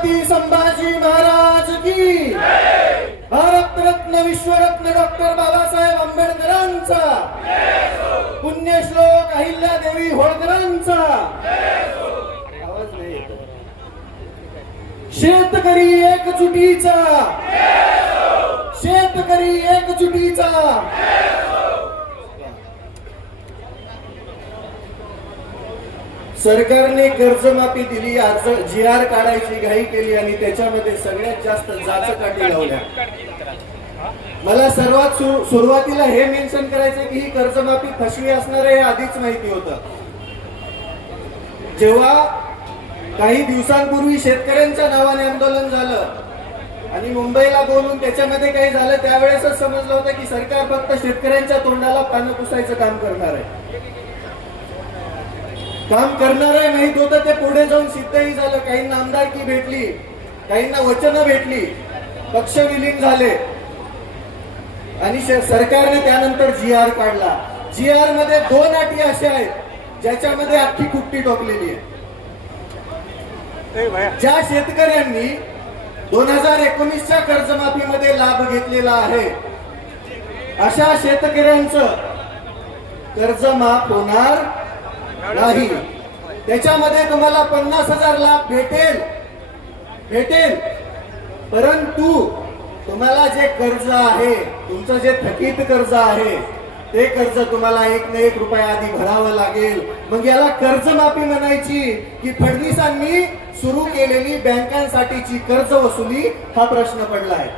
छत्रपती संभाजी महाराज की, भारतरत्न विश्वरत्न डॉक्टर बाबासाहेब आंबेडकरांचा, पुण्यश्लोक अहिल्यादेवी होळकरांचा आवाज नाही येत. शेतकरी एकजुटीचा, शेतकरी एकजुटीचा. सरकारने कर्जमाफी दिली, अर्ज GR काढायची घाई केली आणि त्याच्यामध्ये सगळ्यात जास्त जाचकाठी लावल्या. मला सर्वात सुरुवातीला हे मेन्शन करायचं की ही कर्जमाफी फसवी असणार आहे हे आधीच माहिती होतं. जेव्हा काही दिवसांपूर्वी शेतकऱ्यांच्या नावाने आंदोलन झालं आणि मुंबईला बोलून त्याच्यामध्ये काही झालं, त्यावेळेसच समजलं होतं की सरकार फक्त शेतकऱ्यांच्या तोंडाला पानं पुसायचं काम करणार आहे. काम करणार आहे माहित होतं, ते पुढे जाऊन सिद्धही झालं. काहींना आमदारकी भेटली, काहींना वचनं भेटली, पक्ष विलीन झाले आणि सरकारने त्यानंतर GR काढला. GR मध्ये 2 अटी अशा आहेत ज्याच्यामध्ये अख्खी कुट्टी टोकलेली आहे. ज्या शेतकऱ्यांनी 2019च्या कर्जमाफीमध्ये लाभ घेतलेला आहे अशा शेतकऱ्यांचं कर्ज माफ होणार नाही. त्याच्यामध्ये तुम्हाला 50,000 लाभ भेटेल, परंतु तुम्हाला जे कर्ज आहे, तुमचं जे थकीत कर्ज आहे, ते कर्ज तुम्हाला 1 ना 1 रुपया आधी भरावं लागेल. मग याला कर्जमाफी म्हणायची की फडणवीसांनी सुरू केलेली बँकांसाठीची कर्ज वसुली, हा प्रश्न पडला आहे.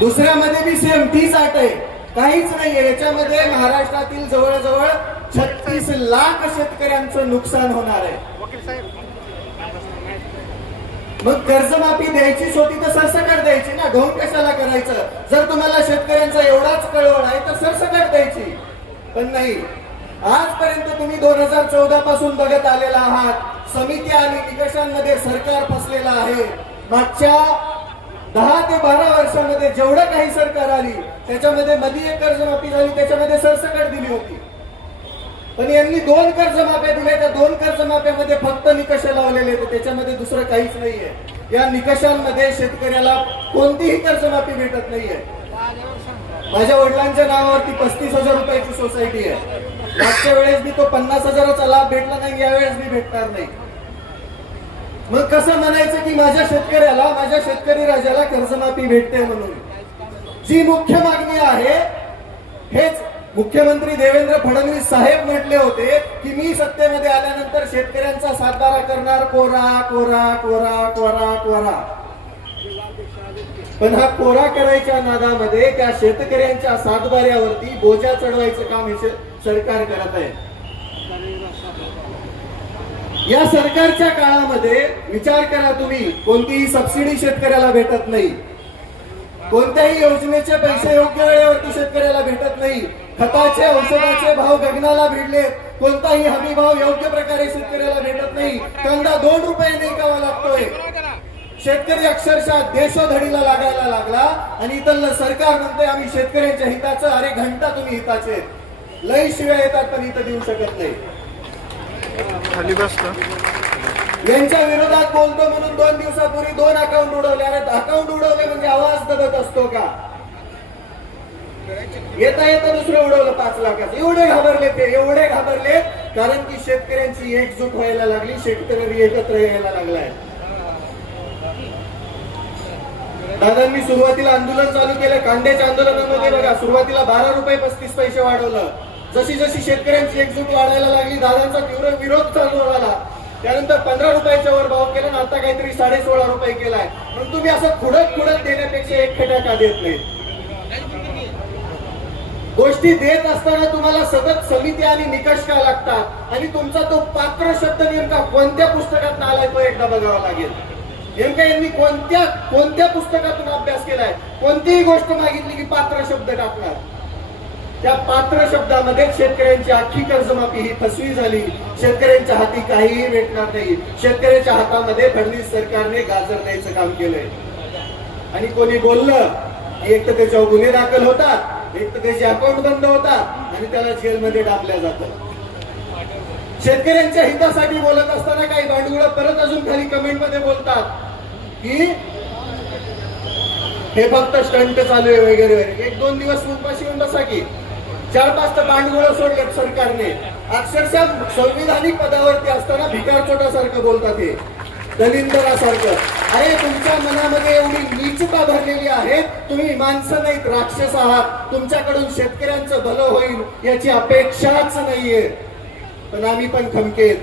दुसऱ्यामध्ये बी सेम तीच अट आहे, काहीच नाहीये. याच्यामध्ये महाराष्ट्रातील जवळजवळ 36 लाख शेतकऱ्यांचं नुकसान होणार आहे. मग कर्जमाफी द्यायचीच होती तर सरसकट द्यायची ना, ढोंग कशाला करायचं? जर तुम्हाला शेतकऱ्यांचा एवढाच कळवळ आहे तर सरसकट द्यायची. पण नाही, आजपर्यंत तुम्ही 2014 पासून बघत आलेला आहात. समिती आणि निकषांमध्ये सरकार फसलेलं आहे. मागच्या 10 ते 12 वर्षामध्ये जेवढं काही सरकार आली त्याच्यामध्ये मध्ये एक कर्जमाफी झाली, त्याच्यामध्ये सरसकट दिली होती. पण यांनी 2 कर्जमाफ्या दिल्या, त्या 2 कर्जमाफ्यामध्ये फक्त निकष लावलेले, त्याच्यामध्ये दुसरं काहीच नाहीये. या निकषांमध्ये शेतकऱ्याला कोणतीही कर्जमाफी भेटत नाहीये. माझ्या वडिलांच्या नावावरती 35,000 रुपयाची सोसायटी आहे. मागच्या वेळेस मी तो 50,000चा लाभ भेटला नाही, यावेळेस मी भेटणार नाही. मग कसं म्हणायचं की माझ्या शेतकऱ्याला, माझ्या शेतकरी राजाला कर्जमाफी भेटते म्हणून? जी मुख्य मागणी आहे, हेच मुख्यमंत्री देवेंद्र फडणवीस साहेब म्हटले होते की मी सत्तेमध्ये आल्यानंतर शेतकऱ्यांचा सातबारा करणार, कोरा कोरा कोरा कोरा कोरा. पण हा कोरा करायच्या नादामध्ये त्या शेतकऱ्यांच्या सातबाऱ्यावरती बोजा चढवायचं काम हे सरकार करत आहे. या सरकारच्या काळामध्ये विचार करा तुम्ही, कोणतीही सबसिडी शेतकऱ्याला भेटत नाही, कोणत्याही योजनेचे पैसे योग्य वेळेवरती शेतकऱ्याला भेटत नाही, खताचे औषधाचे भाव गगनाला भिडले, कोणताही हमी भाव योग्य प्रकारे शेतकऱ्याला भेटत नाही. कांदा 2 रुपयाने विकावा लागतोय. शेतकरी अक्षरशः देशोधडीला लागायला लागला आणि इथलं सरकार म्हणतंय आम्ही शेतकऱ्यांच्या हिताचं. अरे घंटा तुम्ही हिताचे, लई शिव्या येतात पण इथं देऊ शकत नाही. यांच्या विरोधात बोलतो म्हणून 2 दिवसापूर्वी 2 अकाउंट उडवले. अरे अकाउंट उडवले म्हणजे आवाज दबत असतो का? येता येता दुसरं उडवलं 5 लाखाचं. एवढे घाबरले कारण की शेतकऱ्यांची एकजूट व्हायला लागली, शेतकरी एकत्र यायला लागलाय. दादांनी सुरुवातीला आंदोलन चालू केलं, कांद्याच्या आंदोलनामध्ये बघा, सुरुवातीला 12 रुपये 35 पैसे वाढवलं. जशी जशी शेतकऱ्यांची एकजूट वाढायला लागली, दादांचा तीव्र विरोध चालू झाला. त्यानंतर 15 रुपयाच्या वर भाव केला, आता काहीतरी 16.5 रुपये केलाय. मग तुम्ही असं खुडत देण्यापेक्षा एक खट्या का देत नाही? गोष्टी देत असताना तुम्हाला सतत समिती आणि निकष का लागतात? आणि तुमचा तो पात्र शब्द नेमका कोणत्या पुस्तकात आलाय तो एकदा बघावा लागेल. नेमका यांनी कोणत्या पुस्तकातून अभ्यास केलाय? कोणतीही गोष्ट मागितली की पात्र शब्द टाकणार. त्या पात्र शब्दामध्ये शेतकऱ्यांची अख्खी कर्जमाफी ही फसवी झाली. शेतकऱ्यांच्या हाती काहीही भेटणार नाही. शेतकऱ्याच्या हातामध्ये फडणवीस सरकारने गाजर द्यायचं काम केलंय. आणि कोणी बोललं की एक तर त्याच्यावर गुन्हे दाखल होतात, एक तर त्याचे अकाउंट बंद होतात आणि त्याला जेलमध्ये डांबल्या जातं. शेतकऱ्यांच्या हितासाठी बोलत असताना काही भांडवळ परत अजून खाली कमेंटमध्ये बोलतात की हे फक्त स्टंट चालू आहे वगैरे वगैरे. एक दोन दिवस उपाशी येऊन बसा की 4-5 तर भांडवळ सोडलेत सरकारने. अक्षरशः संविधानिक पदावरती असताना भिकार चोटासारखं बोलतात हे, दलिंदरासारखं. अरे तुमच्या मनामध्ये एवढी नीचता भरलेली आहे, तुम्ही माणसं नाहीत, राक्षस आहात. तुमच्याकडून शेतकऱ्यांचं भलं होईल याची अपेक्षाच नाहीये. पण आम्ही पण खमकेत,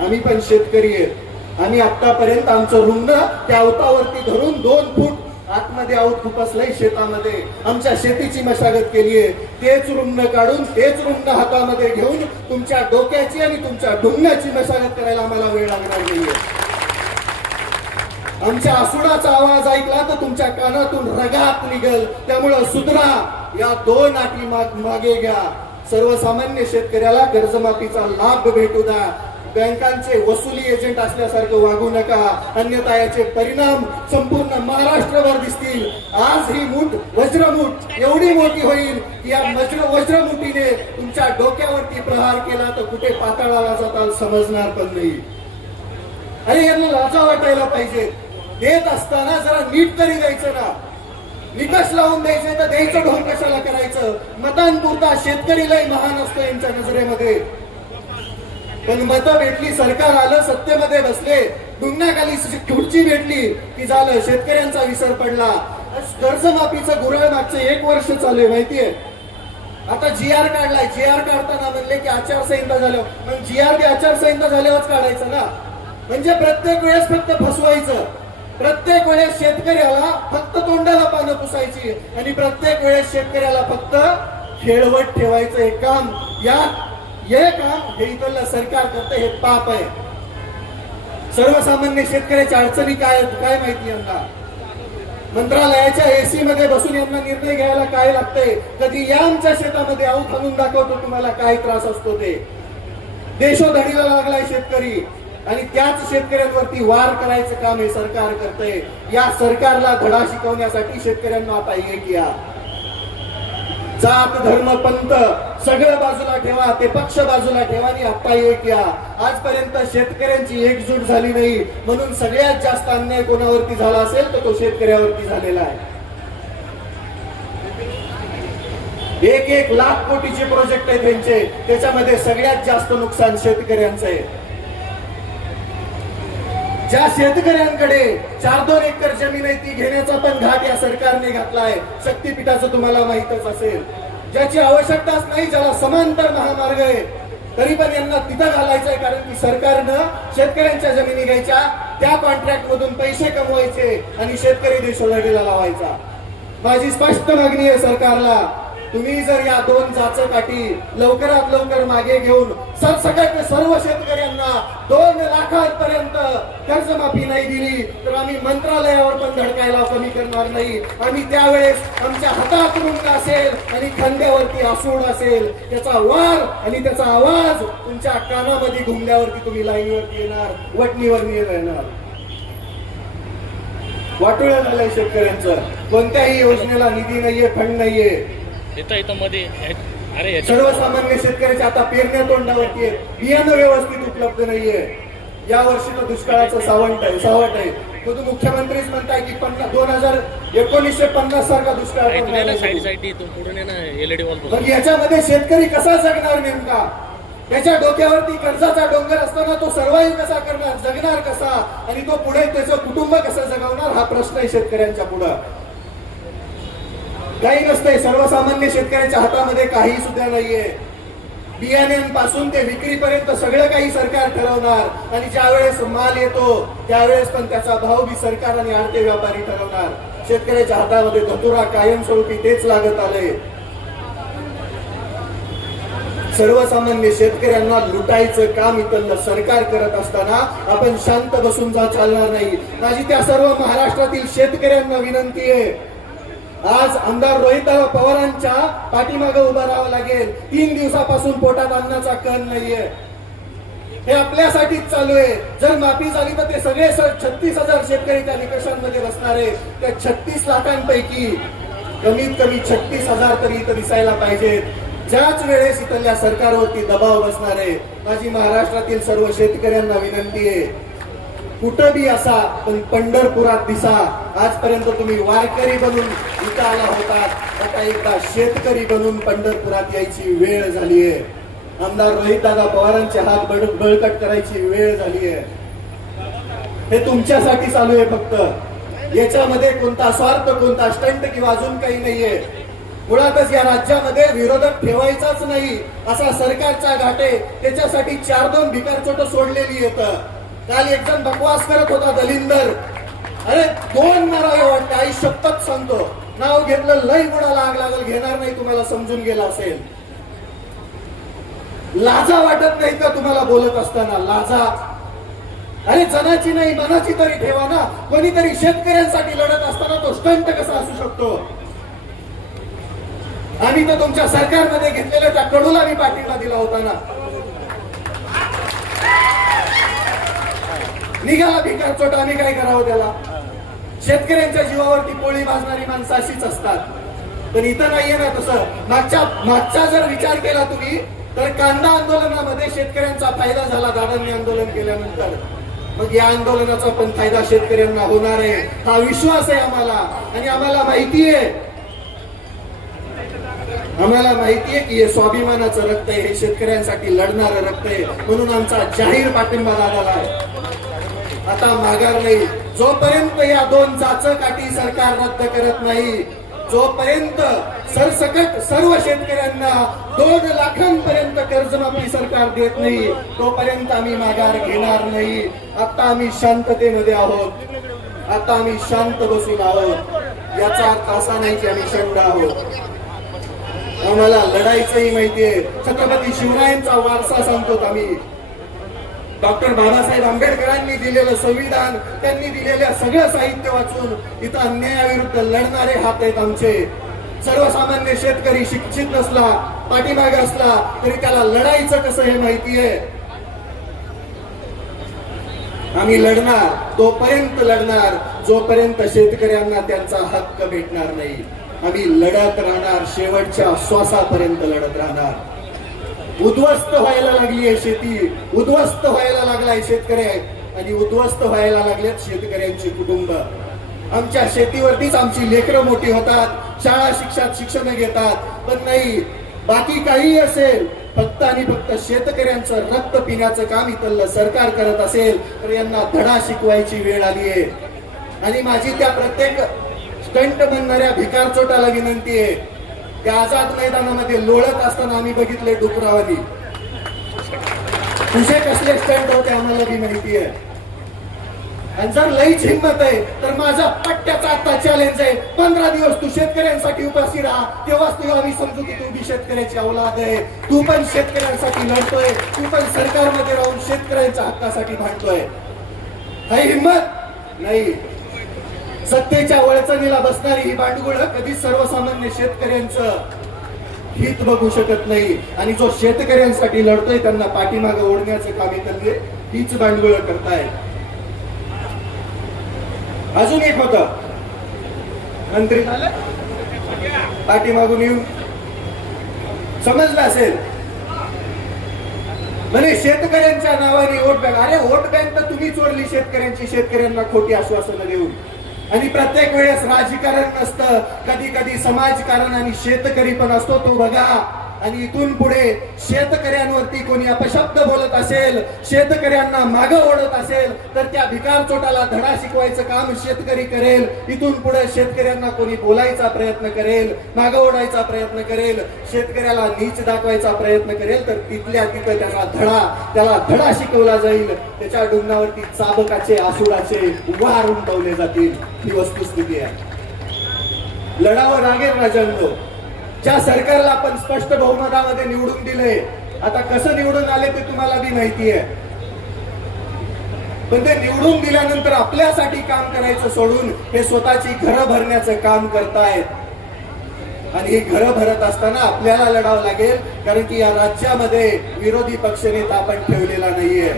आम्ही पण शेतकरी आहेत. आम्ही आतापर्यंत आमचं रुग्ण त्या अवतावरती धरून 2 फूट आतमध्ये आऊत खुपसलंय शेतामध्ये. आमच्या शेतीची मशागत केलीये. तेच रुग्ण काढून, तेच रुग्ण हातामध्ये घेऊन तुमच्या डोक्याची आणि तुमच्या ढुंगणाची मशागत करायला आम्हाला वेळ लागणार नाहीये. आमच्या आसुडाचा आवाज ऐकला तर तुमच्या कानातून रगात निघल. त्यामुळं सुधरा, या 2 अटी मागे घ्या. सर्वसामान्य शेतकऱ्याला कर्जमाफीचा लाभ भेटू द्या. बँकांचे वसुली एजंट असल्यासारखं वागू नका, अन्यथा याचे परिणाम संपूर्ण महाराष्ट्रभर दिसतील. आज ही मूठ वज्रमूठ एवढी मोठी होईल की या वज्रमुठीने तुमच्या डोक्यावरती प्रहार केला तर कुठे पाताळाला जाताल समजणार पण नाही. अरे यांना लाजा वाटायला पाहिजे. देत असताना जरा नीट तरी द्यायचं ना. निकष लावून द्यायचे तर द्यायचं ढोंग कशाला करायचं. मतांपुरता शेतकरी लय महान असतो यांच्या नजरेमध्ये. पण मतं भेटली, सरकार आलं, सत्तेमध्ये बसले, डुंगणाखाली खुर्ची भेटली की झालं, शेतकऱ्यांचा विसर पडला. कर्जमाफीचं गुऱ्हाळ मागचं 1 वर्ष चालू आहे माहितीये. आता GR काढलाय. GR काढताना म्हणले की आचारसंहिता झाल्यावर, मग GR ते आचारसंहिता झाल्यावरच काढायचं ना. म्हणजे प्रत्येक वेळेस फक्त फसवायचं, प्रत्येक वेळेस शेतकऱ्याला फक्त तोंडाला पानं पुसायची आणि प्रत्येक वेळेस शेतकऱ्याला फक्त खेळवत ठेवायचं. हे काम हे काम हे इथलं सरकार करते, हे पाप आहे. सर्वसामान्य शेतकऱ्याच्या अडचणी काय माहिती यांना. मंत्रालयाच्या AC मध्ये बसून यांना निर्णय घ्यायला काय लागतंय. कधी या आमच्या शेतामध्ये आऊत आणून दाखवतो तुम्हाला काय त्रास असतो ते. देशोधडीला लागलाय शेतकरी आणि त्याच शेतकऱ्यांवरती वार करायचं काम हे सरकार करतंय. या सरकारला धडा शिकवण्यासाठी शेतकऱ्यांना आता एक या. जात धर्म पंथ सगळं बाजूला ठेवा, ते पक्ष बाजूला ठेवा आणि आता एक या. आजपर्यंत शेतकऱ्यांची एकजूट झाली नाही, म्हणून सगळ्यात जास्त अन्याय कोणावरती झाला असेल तर तो शेतकऱ्यावरती झालेला आहे. 1 लाख कोटीचे प्रोजेक्ट आहेत त्यांचे, त्याच्यामध्ये सगळ्यात जास्त नुकसान शेतकऱ्यांचं आहे. ज्या शेतकऱ्यांकडे 4-2 एकर जमीन आहे ती घेण्याचा पण घाट या सरकारने घातलाय. शक्तीपीठाचं तुम्हाला माहितच असेल. ज्याची आवश्यकताच नाही, ज्याला समांतर महामार्ग आहे, तरी पण यांना तिथं घालायचंय. कारण की सरकारनं शेतकऱ्यांच्या जमिनी घ्यायच्या, त्या कॉन्ट्रॅक्ट मधून पैसे कमवायचे आणि शेतकरी देशोधडीला लावायचा. माझी स्पष्ट मागणी आहे सरकारला, तुम्ही जर या 2 चाचकाठी लवकरात लवकर मागे घेऊन सरसकट सर्व शेतकऱ्यांना 2 लाखांपर्यंत कर्जमाफी नाही दिली तर आम्ही मंत्रालयावर पण धडकायला कमी करणार नाही. आम्ही त्यावेळेस आमच्या हातात रुंग असेल आणि खांद्यावरती आसूड असेल, त्याचा वार आणि त्याचा आवाज तुमच्या कानामध्ये घुमल्यावरती तुम्ही लाईनीवरती येणार, वटणीवर येणार. वाटोळं झालंय शेतकऱ्यांचं. कोणत्याही योजनेला निधी नाहीये, फंड नाहीये. सर्वसामान्य शेतकऱ्याच्या आता पेरण्या तोंडावरती आहे, बियाणं व्यवस्थित उपलब्ध नाहीये. या वर्षी तर दुष्काळाचं सावट आहे. तो मुख्यमंत्रीच म्हणताय की 1950 सारखा दुष्काळ. मग याच्यामध्ये शेतकरी कसा जगणार नेमका. त्याच्या डोक्यावरती कर्जाचा डोंगर असताना तो सर्वाईव्ह कसा करणार, जगणार कसा आणि तो पुढे त्याचं कुटुंब कसं जगवणार, हा प्रश्न आहे शेतकऱ्यांच्या पुढं. काही नसतंय. सर्वसामान्य शेतकऱ्यांच्या हातामध्ये काही सुद्धा नाहीये. बियाण्यांपासून ते विक्रीपर्यंत सगळं काही सरकार ठरवणार आणि ज्या वेळेस माल येतो त्यावेळेस पण त्याचा भाव बी सरकार आणि आडते व्यापारी ठरवणार. शेतकऱ्याच्या हातामध्ये धतुरा कायमस्वरूपी तेच लागत आले. सर्वसामान्य शेतकऱ्यांना लुटायचं काम इथलं सरकार करत असताना आपण शांत बसून चालणार नाही. माझी त्या सर्व महाराष्ट्रातील शेतकऱ्यांना विनंती आहे, आज आमदार रोहितदादा पवारांच्या पाठीमागे उभं राहावं लागेल. 3 दिवसापासून पोटात अन्नाचा कण नाहीये. हे आपल्यासाठीच चालू आहे. जर माफी झाली तर ते सगळे 36,000 शेतकरी त्या निकषांमध्ये बसणार आहे. त्या 36 लाखांपैकी कमीत कमी 36,000 तरी इथं दिसायला पाहिजेत. ज्याच वेळेस इथल्या सरकारवरती दबाव बसणार आहे. माझी महाराष्ट्रातील सर्व शेतकऱ्यांना विनंती आहे, कुठं बी असा पण पंढरपुरात दिसा. आजपर्यंत तुम्ही वारकरी बनून इथं आला होता, आता एकदा शेतकरी बनून पंढरपुरात यायची वेळ झाली आहे. आमदार रोहितदादा पवारांचे हात बळकट करायची वेळ झाली आहे. हे तुमच्यासाठी चालू आहे फक्त. याच्यामध्ये कोणता स्वार्थ, कोणता स्टंट किंवा अजून काही नाहीये. मुळातच या राज्यामध्ये विरोधक ठेवायचाच नाही असा सरकारचा घाट आहे. त्याच्यासाठी 4-2 भिकारचोट सोडलेली येतं. काल एक जण बकवास करत होता, दलिंदर. अरे 2 मारावे वाटते, आई शपथ सांगतो. नाव घेतलं लई बुडाला आग लागल, घेणार नाही. तुम्हाला समजून गेला असेल. लाजा वाटत नाही का तुम्हाला बोलत असताना? लाजा. अरे जनाची नाही मनाची तरी ठेवा ना. कोणीतरी शेतकऱ्यांसाठी लढत असताना तो स्टंट कसा असू शकतो? आम्ही तर तुमच्या सरकारमध्ये घेतलेल्या त्या कडूला मी पाठिंबा दिला होता ना. निघाला भिकार चोट, आम्ही काय करावं त्याला? शेतकऱ्यांच्या जीवावरती पोळी भाजणारी माणसं अशीच असतात. पण इथं नाहीये ना तसं. मागचा जर विचार केला तुम्ही तर कांदा आंदोलनामध्ये शेतकऱ्यांचा फायदा झाला दादांनी आंदोलन केल्यानंतर. मग या आंदोलनाचा पण फायदा शेतकऱ्यांना होणार आहे हा विश्वास आहे आम्हाला. आणि आम्हाला माहिती आहे की हे स्वाभिमानाचं रक्त आहे, हे शेतकऱ्यांसाठी लढणारं रक्त आहे. म्हणून आमचा जाहीर पाठिंबा दादाला आहे. आता माघार नाही. जोपर्यंत या 2 चाचकाठी सरकार रद्द करत नाही, जोपर्यंत सरसकट सर्व शेतकऱ्यांना 2 लाखांपर्यंत कर्जमाफी सरकार देत नाही, तोपर्यंत आम्ही माघार घेणार नाही. आता आम्ही शांततेमध्ये आहोत. आता आम्ही शांत बसून आहोत. याचा अर्थ असा नाही की आम्ही शंड आहोत. आम्हाला लढायचंही माहितीये. छत्रपती शिवरायांचा वारसा सांगतो आम्ही. डॉक्टर बाबासाहेब आंबेडकरांनी दिलेलं संविधान, त्यांनी दिलेलं सगळं साहित्य वाचून इथं अन्यायाविरुद्ध लढणारे हात आहेत आमचे. सर्वसामान्य शेतकरी शिक्षित नसला, पाठीमागे असला तरी त्याला लढायचं कसं हे माहितीये. आम्ही लढणार, तोपर्यंत लढणार जोपर्यंत शेतकऱ्यांना त्यांचा हक्क भेटणार नाही. आम्ही लढत राहणार, शेवटच्या श्वासापर्यंत लढत राहणार. उद्ध्वस्त व्हायला लागली आहे शेती, उद्ध्वस्त व्हायला लागलाय शेतकरी, आणि उद्ध्वस्त व्हायला लागलेत शेतकऱ्यांची कुटुंब. आमच्या शेतीवरतीच आमची लेकरं मोठी होतात, शाळा शिक्षण घेतात. पण नाही, बाकी काही असेल, फक्त आणि फक्त शेतकऱ्यांचं रक्त पिण्याचं काम इथलं सरकार करत असेल तर यांना धडा शिकवायची वेळ आली आहे. आणि माझी त्या प्रत्येक स्टंट बनणाऱ्या भिकार चोटाला विनंती आहे. त्या आझाद मैदानामध्ये लोळत असताना आम्ही बघितले डुकरावानी. तुझे कसले स्टंट होते आम्हाला बी माहिती आहे. आणि जर लईच हिंमत आहे तर माझा पट्ट्याचा आता चॅलेंज आहे. 15 दिवस तू शेतकऱ्यांसाठी उपाशी राहा, तेव्हाच तू आम्ही समजू की तू बी शेतकऱ्याची औलाद आहे. तू पण शेतकऱ्यांसाठी लढतोय, तू पण सरकारमध्ये राहून शेतकऱ्यांच्या हक्कासाठी भांडतोय. काही हिंमत नाही. सत्तेच्या वळचणीला बसणारी ही बांडगुळ कधीच सर्वसामान्य शेतकऱ्यांचं हित बघू शकत नाही. आणि जो शेतकऱ्यांसाठी लढतोय त्यांना पाठीमागे ओढण्याचं काम इथले हीच बांडगुळ करतायत. अजून एक होत, मंत्री पाठीमागून येऊन समजलं असेल म्हणजे शेतकऱ्यांच्या नावाने वोट बँक. अरे वोट बँक तर तुम्ही चोरली शेतकऱ्यांची, शेतकऱ्यांना खोटी आश्वासनं देऊन. आणि प्रत्येक वेळेस राजकारण नसतं, कधी कधी समाजकारण आणि शेतकरी पण असतो तो बघा. आणि इथून पुढे शेतकऱ्यांवरती कोणी अपशब्द बोलत असेल, शेतकऱ्यांना मागं ओढत असेल तर त्या भिकार चोटाला धडा शिकवायचं काम शेतकरी करेल. इथून पुढे शेतकऱ्यांना कोणी बोलायचा प्रयत्न करेल, मागं ओढायचा प्रयत्न करेल, शेतकऱ्याला नीच दाखवायचा प्रयत्न करेल तर तिथल्या तिथं त्याला धडा शिकवला जाईल. त्याच्या डुंगणावरती चाबकाचे आसुडाचे वार उमटवले जातील. ही वस्तुस्थिती आहे. लढावं लागेल राजांनो. ज्या सरकारला आपण स्पष्ट बहुमतामध्ये निवडून दिले, आता कसं निवडून आले ते तुम्हाला बी माहिती आहे. पण ते निवडून दिल्यानंतर आपल्यासाठी काम करायचं सोडून हे स्वतःची घरं भरण्याचं काम करतायत. आणि ही घरं भरत असताना आपल्याला लढावं लागेल, कारण की या राज्यामध्ये विरोधी पक्षनेता आपण ठेवलेला नाहीये.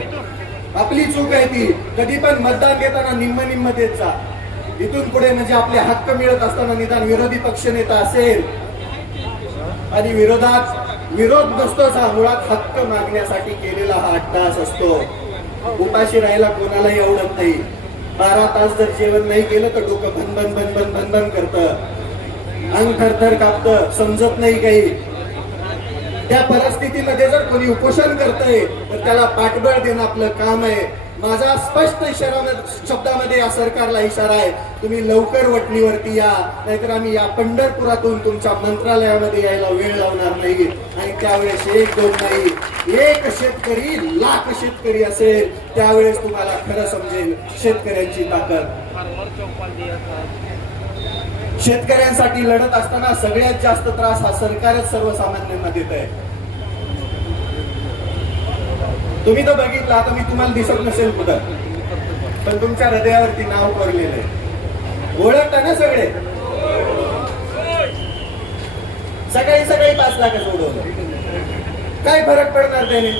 आपली चूक आहे ती. कधी पण मतदान देताना निम्म देत जा. इथून पुढे म्हणजे आपले हक्क मिळत असताना निदान विरोधी पक्षनेता असेल आणि विरोधात विरोध नसतोच, हा मुळात हक्क मागण्यासाठी केलेला हा अट्टहास असतो. उपाशी राहायला कोणालाही आवडत नाही. 12 तास जर जेवण नाही केलं तर डोकं भनभन भनभन भनभन करतं, अंग थरथर कापतं, समजत नाही काही. त्या परिस्थितीमध्ये जर कोणी उपोषण करतंय तर त्याला पाठबळ देणं आपलं काम आहे. माझा स्पष्ट शब्दामध्ये या सरकारला इशारा आहे, तुम्ही लवकर वटणीवरती या, नाहीतर आम्ही या पंढरपुरातून तुमच्या मंत्रालयामध्ये यायला वेळ लावणार नाही. आणि त्यावेळेस 1-2 नाही, 1 शेतकरी लाख शेतकरी असेल, त्यावेळेस तुम्हाला खरं समजेल शेतकऱ्यांची ताकद. शेतकऱ्यांसाठी लढत असताना सगळ्यात जास्त त्रास हा सरकारच सर्वसामान्यांना देत आहे. तुम्ही तर बघितलं, आता मी तुम्हाला दिसत नसेल कुठं, पण तुमच्या हृदयावरती नाव कोरलेलं आहे. ओळखता ना सगळे? सकाळी सकाळी 5 लाख सोडवलं, काय फरक पडणार त्याने?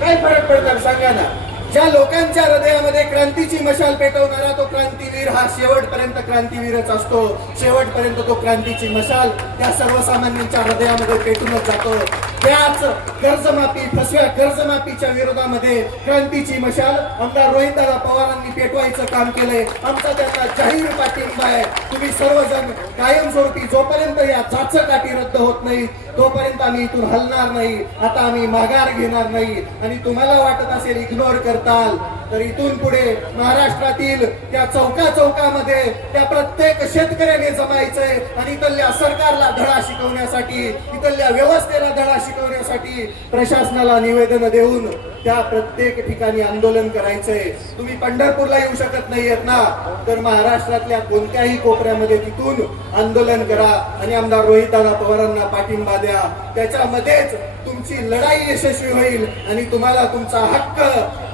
काय फरक पडणार सांगा ना? ज्या लोकांच्या हृदयामध्ये क्रांतीची मशाल पेटवणारा तो क्रांतीवीर हा शेवटपर्यंत क्रांतीवीरच असतो. शेवटपर्यंत तो क्रांतीची मशाल त्या सर्वसामान्यांच्या हृदयामध्ये पेटूनच जातो. त्याच कर्जमाफी, फसव्या कर्जमाफीच्या विरोधामध्ये क्रांतीची मशाल आमदार रोहितदादा पवारांनी पेटवायचं काम केलंय. आमचा त्याचा जाहीर पाठिंबा आहे. तुम्ही सर्वजण कायमस्वरूपी, जोपर्यंत या चाचकाठी रद्द होत नाही तोपर्यंत आम्ही इथून हलणार नाही. आता आम्ही माघार घेणार नाही. आणि तुम्हाला वाटत असेल इग्नोर करताल, तर इथून पुढे महाराष्ट्रातील त्या चौकामध्ये त्या प्रत्येक शेतकऱ्याने जमायचंय आणि इथल्या सरकारला धडा शिकवण्यासाठी, इथल्या व्यवस्थेला धडा शिकवण्यासाठी प्रशासनाला निवेदन देऊन त्या प्रत्येक ठिकाणी आंदोलन करायचंय. तुम्ही पंढरपूरला येऊ शकत नाहीयेत ना, तर महाराष्ट्रातल्या कोणत्याही कोपऱ्यामध्ये तिथून आंदोलन करा आणि आमदार रोहितदादा पवारांना पाठिंबा द्या. त्याच्यामध्येच तुमची लढाई यशस्वी होईल आणि तुम्हाला तुमचा हक्क,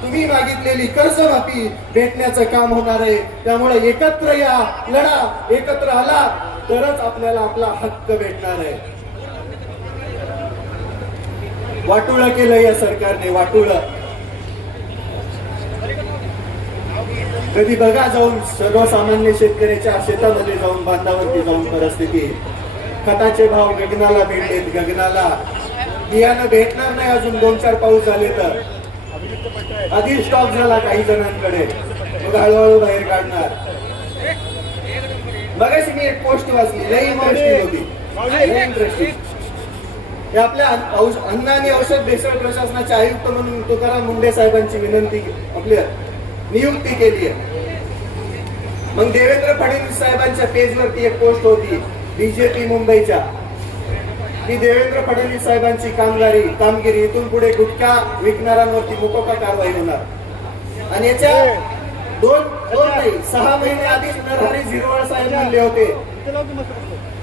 तुम्ही मागितलेली कर्जमाफी भेटण्याचं काम होणार आहे. त्यामुळे एकत्र या, लढा, एकत्र आला तरच आपल्याला आपला हक्क भेटणार आहे. वाटोळं केलं या सरकारने, वाटोळं. कधी बघा जाऊन सर्वसामान्य शेतकऱ्याच्या शेतामध्ये जाऊन, बांधावरती जाऊन परिस्थिती. खताचे भाव गगनाला भेटलेत, गगनाला. बियाणं भेटणार नाही अजून 2-4 पाऊस झाले तर. आधी स्टॉक झाला काही जणांकडे, मग हळूहळू बाहेर काढणार. मगाशी मी एक पोस्ट वाचली, लई इंटरेस्टिंग होती, लई इंटरेस्टिंग. आपल्या अन्न आणि औषध भेसळ प्रशासनाचे आयुक्त म्हणून तुकाराम मुंडे साहेबांची विनंती, आपल्या नियुक्ती केली आहे. मग देवेंद्र फडणवीस साहेबांच्या पेजवरती एक पोस्ट होती बीजेपी मुंबईच्या, की देवेंद्र फडणवीस साहेबांची कामगिरी, इथून पुढे गुटखा विकणाऱ्यांवरती मोकोका कारवाई होणार. आणि याच्या 6 महिने आधीच नरहरी झिरवाळ साहेब म्हणले होते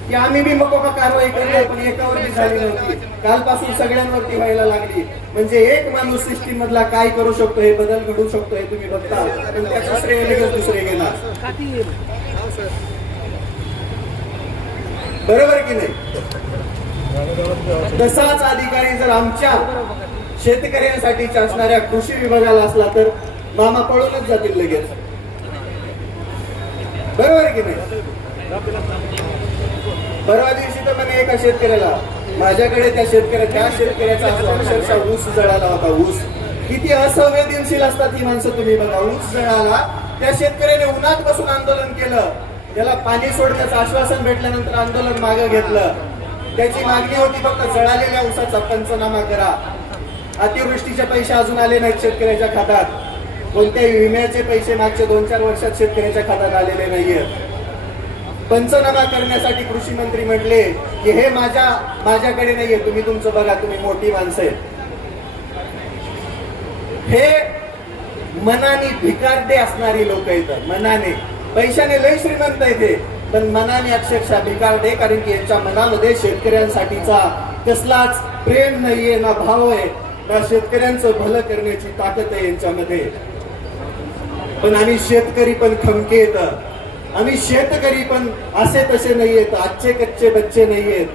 की आम्ही बी मोकोका कारवाई करणार, पण एकावरती झाली नव्हती. कालपासून सगळ्यांवरती व्हायला लागली. म्हणजे एक माणूस सिस्टीम मधला काय करू शकतो, हे बदल घडू शकतो, हे तुम्ही बघता. पण त्याचं श्रेय लगेच दुसरे घेणार, बरोबर की नाही? तसाच अधिकारी जर आमच्या शेतकऱ्यांसाठी असणाऱ्या कृषी विभागाला असला तर मामा पळूनच जातील लगेच, बरोबर की नाही? परवा दिवशी तर म्हणे एका शेतकऱ्याला, माझ्याकडे त्या शेतकऱ्याचा अक्षरशः ऊस जळाला होता. ऊस किती असंवेदनशील असतात ही माणसं, तुम्ही बघा. ऊस जळाला, त्या शेतकऱ्याने उन्हात बसून आंदोलन केलं. त्याला पाणी सोडण्याचं आश्वासन भेटल्यानंतर आंदोलन मागे घेतलं. त्याची मागणी होती फक्त जळालेल्या ऊसाचा पंचनामा करा. अतिवृष्टीचे पैसे अजून आले नाहीत शेतकऱ्याच्या खात्यात. कोणत्याही विम्याचे पैसे मागच्या 2-4 वर्षात शेतकऱ्याच्या खात्यात आलेले नाहीयेत. पंचनामा करण्यासाठी कृषी मंत्री म्हटले की हे माझ्याकडे नाहीये, तुम्ही तुमचं बघा, तुम्ही मोठी माणसं आहेत. हे मनाने भिकारडे असणारी लोक आहेत. मनाने, पैशाने लय श्रीमंत आहेत, पण मनाने अक्षरशः भिकारडे. कारण की यांच्या मनामध्ये शेतकऱ्यांसाठीचा कसलाच प्रेम नाहीये, ना भाव आहे, ना शेतकऱ्यांचं भलं करण्याची ताकद आहे यांच्यामध्ये. पण आम्ही शेतकरी पण खमके येत, आम्ही शेतकरी पण असे तसे नाहीयेत, आजचे कच्चे बच्चे नाहीयेत.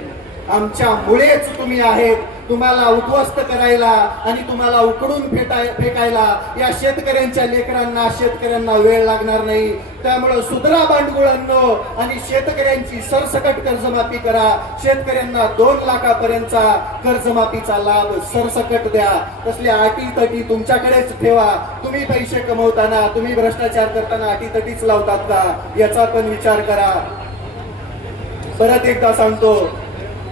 आमच्यामुळेच तुम्ही आहेत, तुम्हाला उद्ध्वस्त करायला आणि तुम्हाला उकडून फेकायला या शेतकऱ्यांच्या लेकरांना शेतकऱ्यांना वेळ लागणार नाही. त्यामुळे सुधरा बांडगुळांनो आणि शेतकऱ्यांची सरसकट कर्जमाफी करा. शेतकऱ्यांना 2 लाखापर्यंतचा कर्जमाफीचा लाभ सरसकट द्या. तसल्या अटी तटी तुमच्याकडेच ठेवा. तुम्ही पैसे कमवताना तुम्ही भ्रष्टाचार करताना अटी तटीच लावतात का याचा पण विचार करा. परत एकदा सांगतो,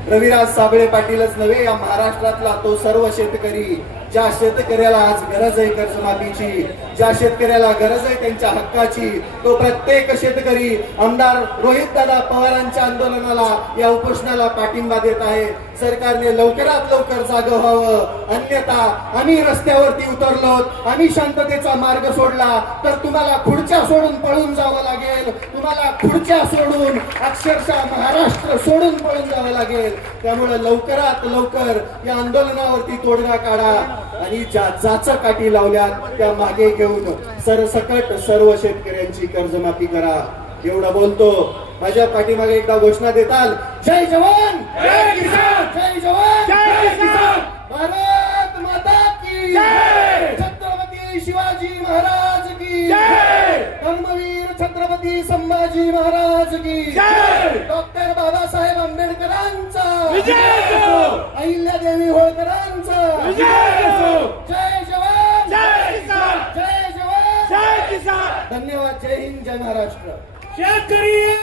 रविराज साबळे पाटीलच नव्हे, या महाराष्ट्रातला तो सर्व शेतकरी, ज्या शेतकऱ्याला आज गरज आहे कर्जमाफीची, ज्या शेतकऱ्याला गरज आहे त्यांच्या हक्काची, तो प्रत्येक शेतकरी आमदार रोहितदादा पवारांच्या आंदोलनाला या उपोषणाला पाठिंबा देत आहे. सरकारने लवकरात लवकर जागं व्हावं, अन्यथा आम्ही रस्त्यावरती उतरलो, आम्ही शांततेचा मार्ग सोडला तर तुम्हाला खुर्च्या सोडून पळून जावं लागेल. तुम्हाला खुर्च्या सोडून अक्षरशः महाराष्ट्र सोडून पळून जावं लागेल. त्यामुळे लवकरात लवकर या आंदोलनावरती तोडगा काढा आणि ज्या जाचा काठी लावल्यात त्या मागे घेऊन सरसकट सर्व शेतकऱ्यांची कर्जमाफी करा. एवढं बोलतो. माझ्या पाठीमागे एकदा घोषणा देताल, जय जवान जय किसान, जय जवान जय किसान, भारत माता की जय, छत्रपती शिवाजी महाराज की जय, धर्मवीर छत्रपती संभाजी महाराज की जय, डॉक्टर बाबासाहेब आंबेडकरांचा विजय असो, अहिल्यादेवी होळकरांचा विजय असो, जय जवान जय किसान, जय जवान जय किसान. धन्यवाद. जय हिंद, जय महाराष्ट्र. शेतकरी